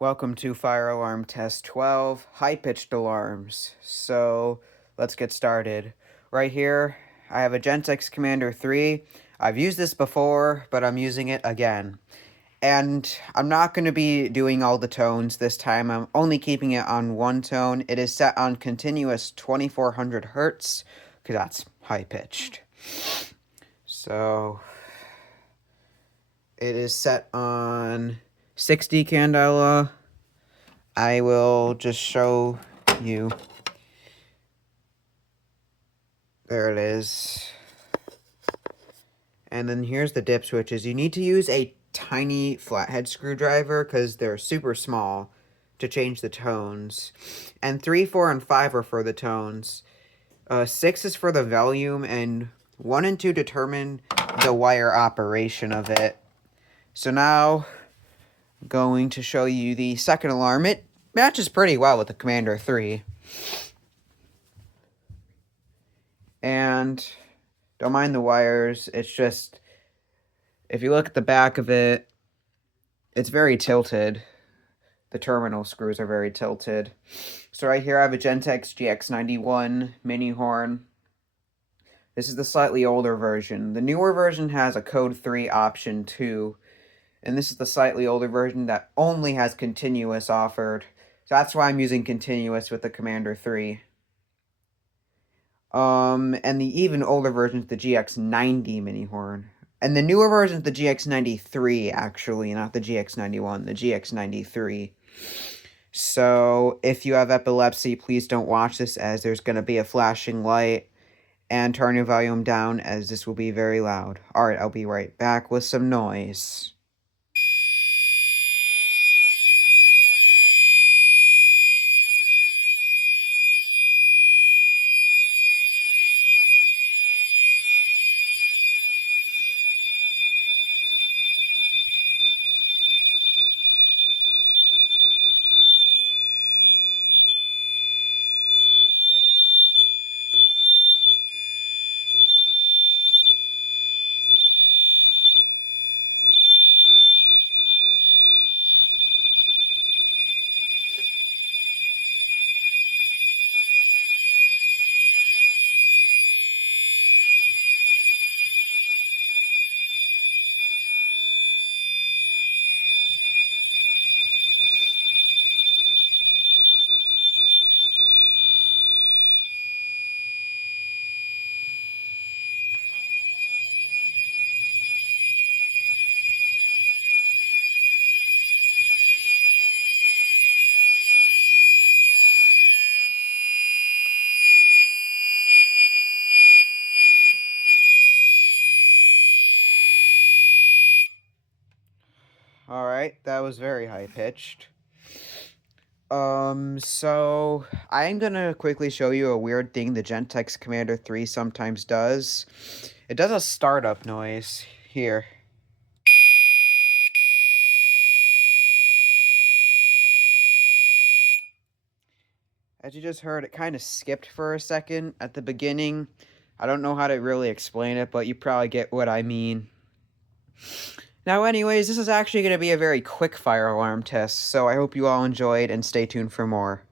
Welcome to Fire Alarm Test 12, high-pitched alarms. So, let's get started. Right here, I have a Gentex Commander 3. I've used this before, but I'm using it again. And I'm not going to be doing all the tones this time. I'm only keeping it on one tone. It is set on continuous 2400 hertz, because that's high-pitched. So, it is set on 60 candela. I will just show you. There it is. And then here's the dip switches. You need to use a tiny flathead screwdriver because they're super small to change the tones. And 3, 4, and 5 are for the tones. 6 is for the volume, and 1 and 2 determine the wire operation of it. So now, I'm going to show you the second alarm. It matches pretty well with the Commander 3. And don't mind the wires, it's just, if you look at the back of it, it's very tilted. The terminal screws are very tilted. So right here I have a Gentex GX91 mini horn. This is the slightly older version. The newer version has a code 3 option 2. And this is the slightly older version that only has continuous offered. So that's why I'm using continuous with the Commander 3. And the even older version is the GX90 mini horn. And the newer version is the GX93, actually, not the GX91, the GX93. So, if you have epilepsy, please don't watch this, as there's going to be a flashing light. And turn your volume down, as this will be very loud. Alright, I'll be right back with some noise. Alright, that was very high-pitched. So I'm gonna quickly show you a weird thing the Gentex Commander 3 sometimes does. It does a startup noise here. As you just heard, it kind of skipped for a second at the beginning. I don't know how to really explain it, but you probably get what I mean. Now, anyways, this is actually going to be a very quick fire alarm test, so I hope you all enjoyed and stay tuned for more.